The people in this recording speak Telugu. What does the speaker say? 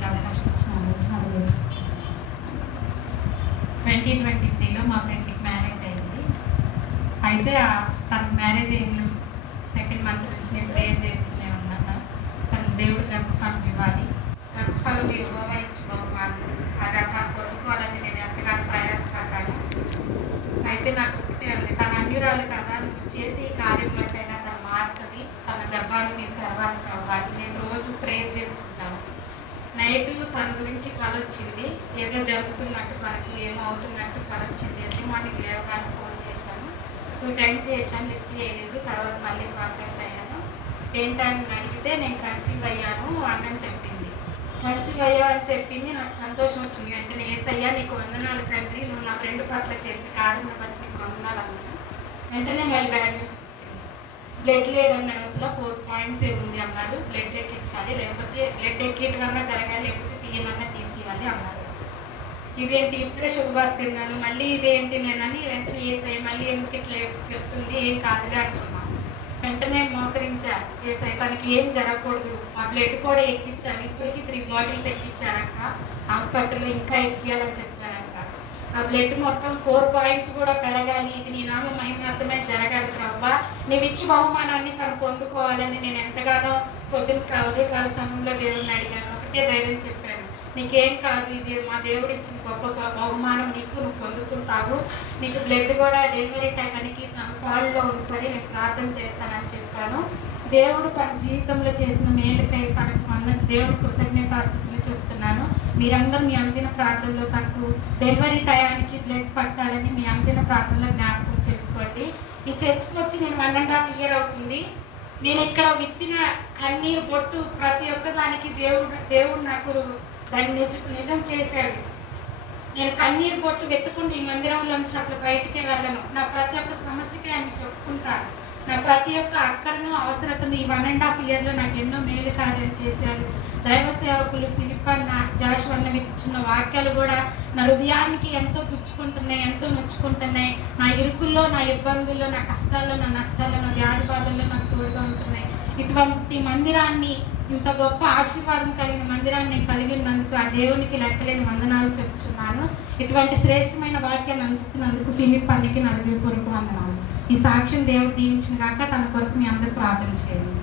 మాట్లాడడానికి అవకాశం ఇచ్చినాను. 2023లో మా ఫ్రెండ్కి మ్యారేజ్ అయింది. అయితే తన మ్యారేజ్ అయిన సెకండ్ మంత్ నుంచి నేను ప్రేయర్ చేస్తూనే ఉన్నాను. తన దేవుడు గర్భఫలం ఇవ్వాలి, గర్భఫలం ఇవ్వవా ఇచ్చుకోవాలి, అది తను పొందుకోవాలని నేను ఎంతగానో ప్రయాసపడ్డాను. అయితే నాకు ఒకటే ఉంది, తన అన్యురాలు కదా, నువ్వు చేసే ఈ కార్యం బట్టైనా తను మారుతుంది, తన గర్భాన్ని మీరు గర్భానికి అవ్వాలి. నేను రోజు ప్రేయర్ చేసుకుంటాను. నైట్ తన గురించి కల వచ్చింది, ఏదో జరుగుతున్నట్టు, తనకి ఏమో అవుతున్నట్టు కల వచ్చింది. ఎర్లీ మార్నింగ్ లేవగానే ఫోన్ చేశాను, 2 times చేశాను, లిఫ్ట్ చేయలేదు. తర్వాత మళ్ళీ కాంటాక్ట్ అయ్యాను. ఏంటని అడిగితే నేను కన్సీవ్ అయ్యాను అన్నని చెప్పింది. కన్సీవ్ అయ్యావని చెప్పింది. నాకు సంతోషం వచ్చింది. వెంటనే యేసయ్యా నీకు వందనాలు తండ్రి, నువ్వు నా ఫ్రెండ్ పట్ల చేసిన కార్యం బట్టి నీకు వందనాలు అన్నాను. వెంటనే మళ్ళీ బ్యాడ్ న్యూస్ చెప్పింది. బ్లడ్ లేదన్నారు, అసలు 4 points ఉంది అన్నారు. బ్లడ్ ఎక్కించాలి, లేకపోతే బ్లడ్ ఎక్కియటమన్నా జరగాలి, లేకపోతే తీయమన్నా తీసేయాలి అన్నారు. ఇదేంటి ఇప్పుడే శుభవార్త విన్నాను, మళ్ళీ ఇదేంటి నేనని వెంటనే యేసయ్య మళ్ళీ ఎందుకు ఇట్లా చెప్తుంది, ఏం కాదులే అనుకున్నాను. వెంటనే మోకరించా, యేసయ్య తనకి ఏం జరగకూడదు, ఆ బ్లడ్ కూడా ఎక్కించాలి. ఇప్పటికీ 3 bottles ఎక్కించారంట, హాస్పిటల్లో ఇంకా ఎక్కియాలని చెప్పారంట. ఆ బ్లడ్ మొత్తం 4 points కూడా పెరగాలి, ఇది నీ నామ మహిమార్థమే జరగాలి ప్రభువా, నీవు ఇచ్చి బహుమానాన్ని తను పొందుకోవాలని నేను ఎంతగానో పొద్దున్న ఉదయకాల సమయంలో దేవుడిని అడిగాను. ఒకటే ధైర్యం చెప్పాను, నీకేం కాదు, ఇది మా దేవుడు ఇచ్చిన గొప్ప బహుమానం, నీకు నువ్వు పొందుకుంటావు, నీకు బ్లడ్ కూడా డెలివరీ టైంకి పాల్లో ఉంటుంది, నేను ప్రార్థన చేస్తానని చెప్పాను. దేవుడు తన జీవితంలో చేసిన మేలుకై తనకు దేవుడు కృతజ్ఞతాస్థుతులు చెప్తున్నాను. మీరందరూ మీ అందిన ప్రార్థనలో తనకు డెలివరీ టయానికి బ్లడ్ పట్టాలని మీ అందిన ప్రార్థనలో జ్ఞాపకం చేసుకోండి. ఈ చర్చ్కి వచ్చి నేను 1.5 year అవుతుంది. నేను ఇక్కడ విత్తిన కన్నీరు బొట్టు ప్రతి ఒక్క దానికి దేవుడు నాకు దాన్ని నిజం చేశాడు. నేను కన్నీరు బొట్టు వెతుకుంటే ఈ మందిరంలోంచి అసలు బయటికే వెళ్ళను. నా ప్రతి ఒక్క సమస్యకి ఆయన చెప్పుకుంటాను. నా ప్రతి ఒక్క అక్కలను అవసరతను ఈ 1.5 yearలో నాకు ఎన్నో మేలు కార్యాలు చేశారు. దైవ సేవకులు ఫిలిప్పన్న, జాషువన్న విత్తుచున్న వాక్యాలు కూడా నా హృదయానికి ఎంతో గుచ్చుకుంటున్నాయి, ఎంతో నొచ్చుకుంటున్నాయి. నా ఇరుకుల్లో, నా ఇబ్బందుల్లో, నా కష్టాల్లో, నా నష్టాల్లో, నా వ్యాధి బాధల్లో నాకు తోడుగా ఉంటున్నాయి. ఇటువంటి మందిరాన్ని, ఇంత గొప్ప ఆశీర్వాదం కలిగిన మందిరాన్ని నేను కలిగినందుకు ఆ దేవునికి లెక్కలేని వందనాలు చెప్తున్నాను. ఇటువంటి శ్రేష్టమైన వాక్యాన్ని అందిస్తున్నందుకు ఫిలిప్ అన్నకి నా హృదయపూర్వక వందనాలు. ఈ సాక్ష్యం దేవుడు దీవించిన గాక. తన కొరకు మీ అందరూ ప్రార్థన చేయండి.